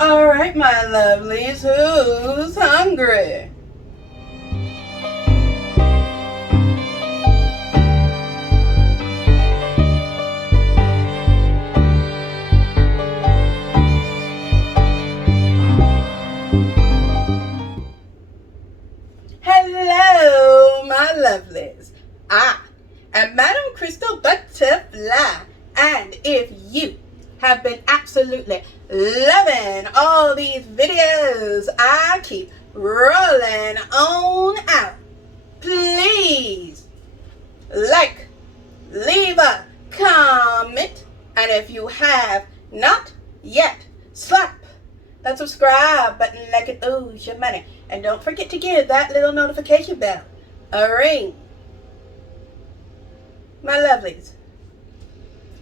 All right, my lovelies, who's hungry? Hello, my lovelies. I am Madam Crystal Butterfly, and if you have been absolutely loving all these videos I keep rolling on out, please like, leave a comment, and if you have not yet, slap that subscribe button like it owes your money. And don't forget to give that little notification bell a ring. My lovelies,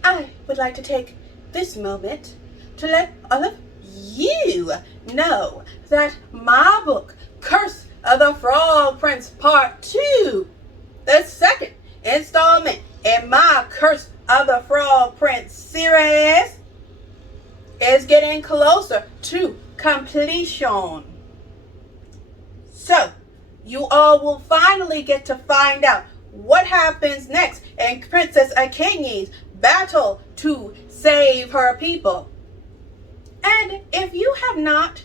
I would like to take this moment to let all of you know that my book, Curse of the Frog Prince Part 2, the second installment in my Curse of the Frog Prince series, is getting closer to completion. So, you all will finally get to find out what happens next in Princess Akenyi's battle to save her people. And if you have not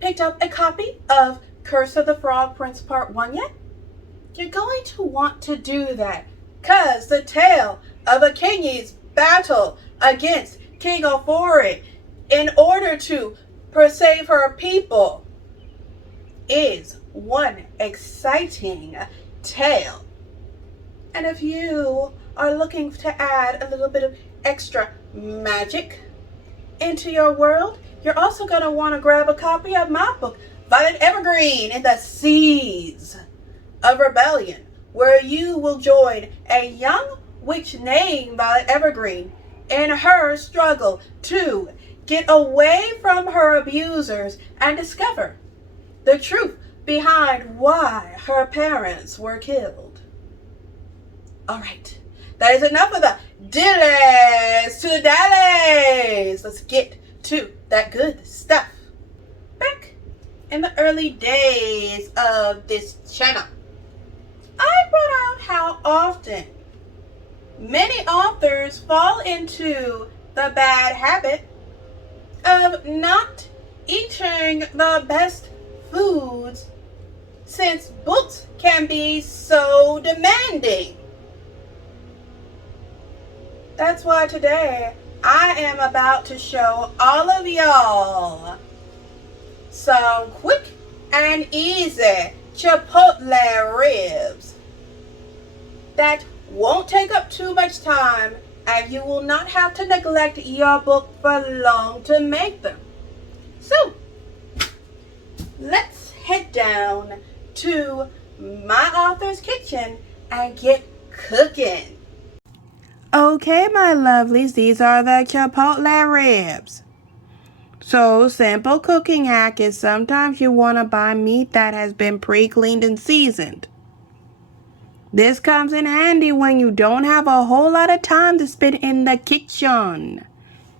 picked up a copy of Curse of the Frog Prince Part 1 yet, you're going to want to do that, because the tale of Akenyi's battle against King Ofori in order to save her people is one exciting tale. And if you are looking to add a little bit of extra magic into your world, you're also going to want to grab a copy of my book, Violet Evergreen in the Seas of Rebellion, where you will join a young witch named Violet Evergreen in her struggle to get away from her abusers and discover the truth behind why her parents were killed. All right, that is enough of the dillies to the dallies. Let's get to that good stuff. Back in the early days of this channel, I brought out how often many authors fall into the bad habit of not eating the best foods, since books can be so demanding. That's why today I am about to show all of y'all some quick and easy chipotle ribs that won't take up too much time, and you will not have to neglect your book for long to make them. So, let's head down to my author's kitchen and get cooking. Okay, my lovelies, these are the chipotle ribs. So, simple cooking hack is sometimes you want to buy meat that has been pre-cleaned and seasoned. This comes in handy when you don't have a whole lot of time to spend in the kitchen.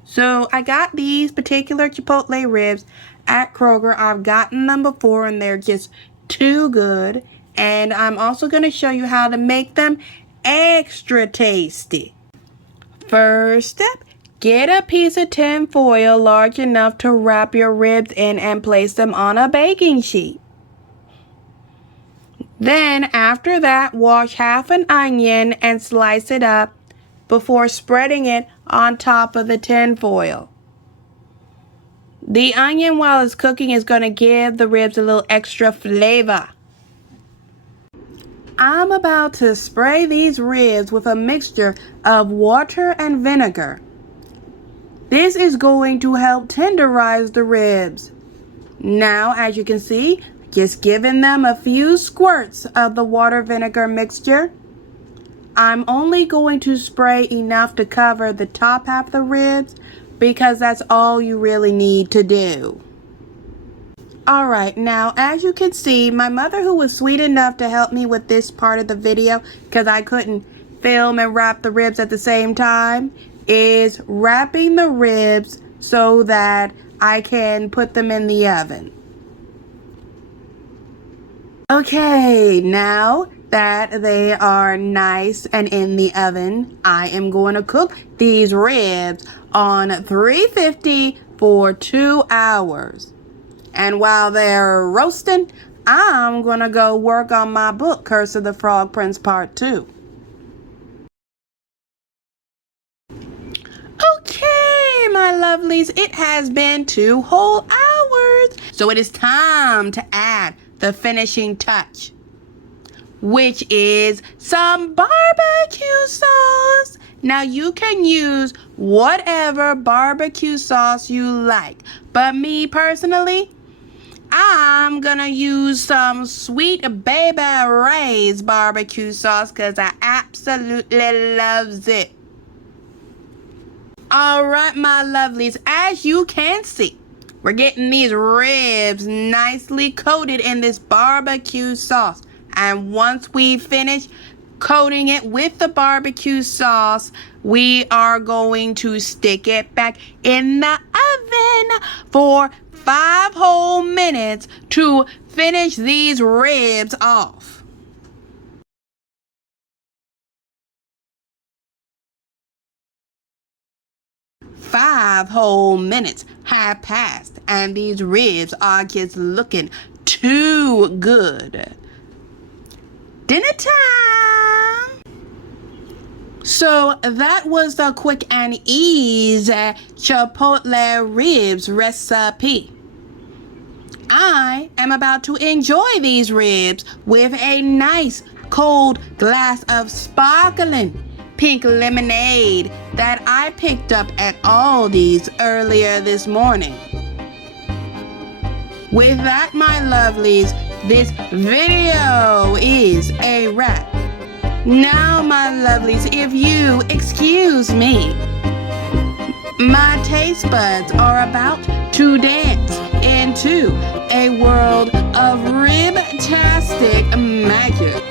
So I got these particular chipotle ribs at Kroger. I've gotten them before and they're just too good. And I'm also going to show you how to make them extra tasty. First step, get a piece of tin foil large enough to wrap your ribs in and place them on a baking sheet. Then, after that, wash half an onion and slice it up before spreading it on top of the tin foil. The onion, while it's cooking, is going to give the ribs a little extra flavor. I'm about to spray these ribs with a mixture of water and vinegar. This is going to help tenderize the ribs. Now, as you can see, just giving them a few squirts of the water vinegar mixture. I'm only going to spray enough to cover the top half of the ribs because that's all you really need to do. Alright, now as you can see, my mother, who was sweet enough to help me with this part of the video because I couldn't film and wrap the ribs at the same time, is wrapping the ribs so that I can put them in the oven. Okay, now that they are nice and in the oven, I am going to cook these ribs on 350 for 2 hours. And while they're roasting, I'm going to go work on my book, Curse of the Frog Prince Part 2. Okay, my lovelies, it has been 2 whole hours. So it is time to add the finishing touch, which is some barbecue sauce. Now you can use whatever barbecue sauce you like, but me personally, I'm gonna use some Sweet Baby Ray's barbecue sauce because I absolutely loves it. Alright, my lovelies, as you can see, we're getting these ribs nicely coated in this barbecue sauce. And once we finish coating it with the barbecue sauce, we are going to stick it back in the oven for 5 whole minutes to finish these ribs off. 5 whole minutes have passed and these ribs are just looking too good. Dinner time! So that was the quick and easy chipotle ribs recipe. I am about to enjoy these ribs with a nice cold glass of sparkling pink lemonade that I picked up at Aldi's earlier this morning. With that, my lovelies, this video is a wrap. Now, my lovelies, if you excuse me, my taste buds are about to dance into a world of rib-tastic magic.